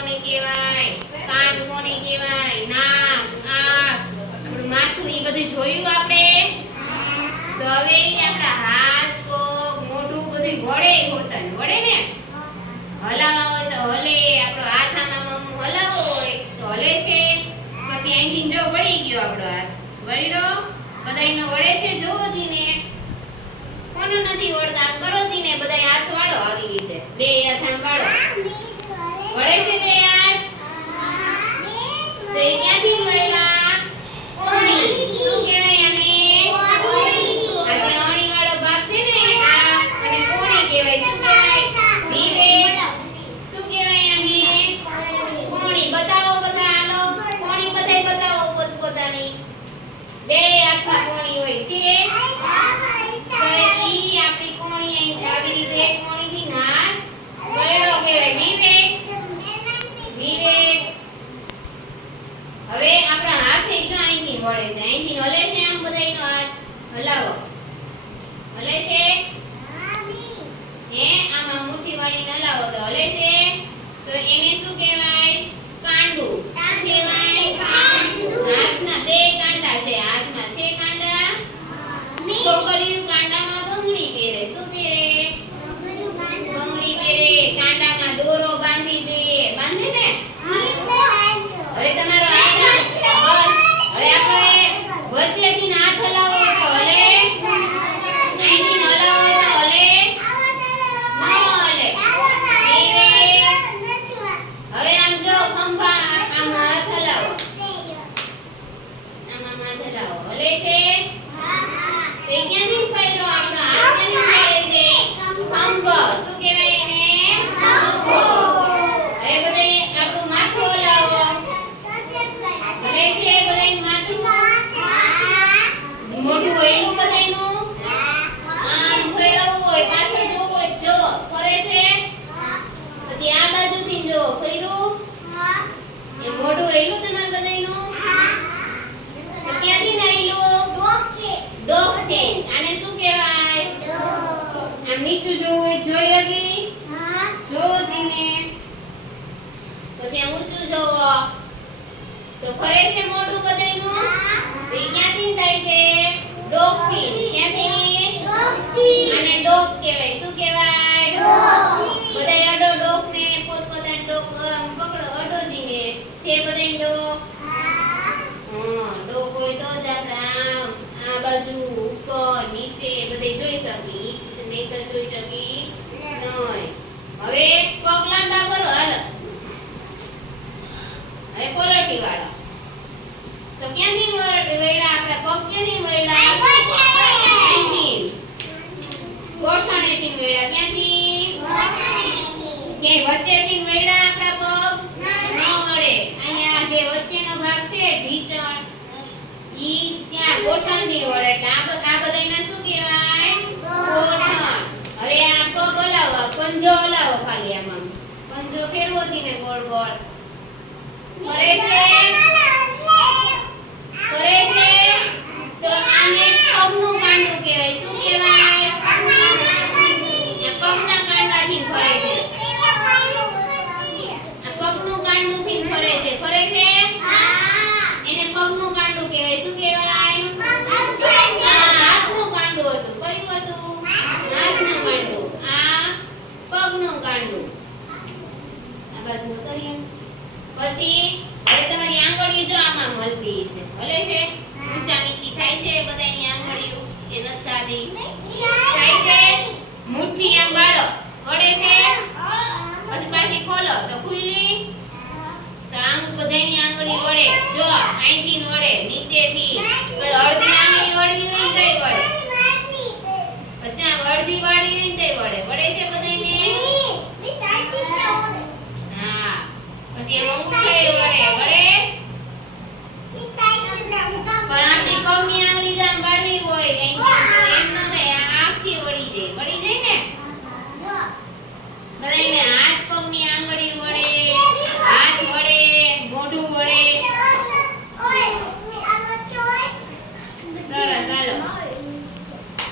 કોને કહેવાય, કાન કોને કહેવાય, નાક, આંખ, આપણું માથું, એ બધું જોયું આપણે. તો હવે આપણા હાથ, પગ, મોઢું બધું વળે હોતા વળે ને, હલાવા હોય તો હલે, આપણો હાથ આમાં હલાવવો હોય તો હલે છે. પછી અહીંથી જો વળી ગયો આપણો હાથ, વળ્યો, બધાયનો વળે છે. જોવો જીને કોનો નથી વળતા, આમ કરો જીને, બધાય હાથ વાળો આવી રીતે, બે હાથ આમ વાળો, વળે છે બે હાથ. તો એ ક્યાંથી વળ્યા? કોણી. શું કહેવાય આને? આ જે અણી વાળો ભાગ છે ને, આ અને કોણી કહેવાય. શું કહેવાય? વિવેક. શું કહેવાય આને? કોણી. બતાવો બધા, હાલો કોણી બધાય બતાવો પોતપોતાની. બે આખા કોણી હોય છે. તો ઈ આપણી કોણી અહીં આવી રીતે કોણીથી હાથ વળ્યો કહેવાય. વિવેક. વિવેક. હવે આપણા હાથે જો અહીંથી વળે છે, અહીંથી હલે છે, આમ બધાયનો હાથ હલાવો, હલે છે. આમાં મુઠ્ઠી વાળીને હલાવો તો હલે છે. તો એને શું કહેવાય? કાંડું. શું કહેવાય? હાથના બે કાંડા છે, હાથમાં છે કાંડા. છોકરીઓ કાંડામાં બંગડી પહેરે. શું પહેરે? બંગડી પહેરે. કાંડામાં દોરો બાંધી દે. બાંધે ને? હવે તમારો હાથ, હવે આપણે વચ્ચેથી હાથ હલાવો તો હલે, અહીંથી હલાવો તો હલે, ન હલે. હવે આમ જો ખંભા, આમ હાથ હલાવો, આમ હાથ હલાવો, હલે છે. તો એ ક્યાંથી ફેરવો? આપણો હાથ ક્યાંથી ફેરે છે? ખંભો. શું કહેવાય એને? ખંભો. હવે બધાય આપણું માથું હલાવો, હલે છે બધાયનું માથું. મોઢું એનું બધાયનું આમ ફેરવવું હોય, પાછળ જોવું હોય, જો ફરે છે. પછી આ બાજુથી જો ફેરવું, એ મોઢું એનું તમારે બધાયનું. તો ક્યાંથી નાયલું? ડોકથી. આને શું કહેવાય? આમ નીચું જોવું હોય, જોઈ લગી, જોવો જીને. પછી આમ ઊંચું જોવો તો ફરે છે મોઢું બધાયનું. તો એ ક્યાંથી થાય છે? ડોકથી. ક્યાંથી? આને ડોક કહેવાય. શું કહેવાય? બધાય અડો ડોકને, પોતપોતાની ડોક પકડો, અડો જીને. છે બધાય ડોક? ડોક હોય તો જ આપણે આમ આ બાજુ, ઉપર, નીચે બધે જોઈ શકી, નહીં તો જોઈ શકી નહીં. હવે પગ લાંબા કરો, હાલો. હવે પલટી વાળો. તો ક્યાંથી વળ્યા? આપણે પગ ક્યાંથી વળ્યા? અહીંથી. ગોઠણેથી વળ્યા. ક્યાંથી? ક્યાંય વચ્ચેથી વળ્યા આપણા પગ? ન વળે. અહીંયા જે વચ્ચેનો ભાગ છે, ઢીચણ, ઈ ત્યાં ગોઠણથી વળે. એટલે આ બધાયના શું કહેવાય? ગોઠણ. હવે આ પગ હલાવો, પંજો હલાવો, ખાલી આમાં પંજો ફેરવો જીને ગોળ ગોળ. ફરે છે? ફરે છે. તો આને પગનું કાંડું કહેવાય. શું કહેવાય? આ પગના કાંડાથી ફરે છે. આ પગનું કાંડુંથી ફરે છે. ફરે છે? એને પગનું કાંડું કહેવાય. શું કહેવાય? હાથનું કાંડું હતું. કયું હતું? હાથનું કાંડું. આ પગનું કાંડું. આ બાજુ ઉતરીએ. પછી હવે તમારી આંગળીઓ જો આમાં મળતી છે, હલે છે, ઊંચા નીચી થાય છે બધાયની આંગળીઓ, કે નથી થતી? થાય છે. મુઠ્ઠી આમ બાળો, વળે છે. પછી પાછી ખોલો તો ખુલ્લી. તો આંગ બધાયની આંગળી વળે. જો અહીંથી વળે, નીચેથી. અડધી આંગળી વળવી હોય તો વળે. પછી આમ અડધી વાળી